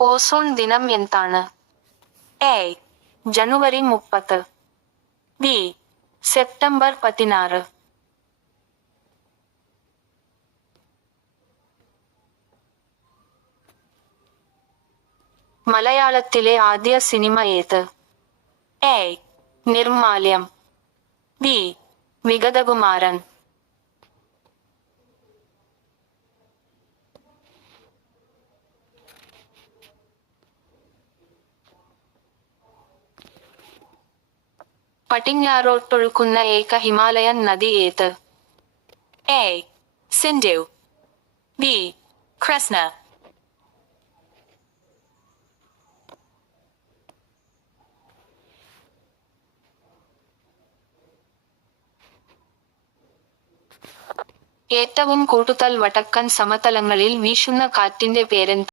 Ozone ദിനം എന്താണ്? A ജനുവരി 30, ബി സെപ്റ്റംബർ 16. മലയാളത്തിലെ ആദ്യ സിനിമ ഏത്? A Nirmalyam, B Vigathakumaran. പടിഞ്ഞാറോട്ടൊഴുകുന്ന ഏക ഹിമാലയൻ നദി ഏത്? A Sindhu, B Krishna. ഏറ്റവും കൂടുതൽ വടക്കൻ സമതലങ്ങളിൽ വീശുന്ന കാറ്റിന്റെ പേരെന്ത്?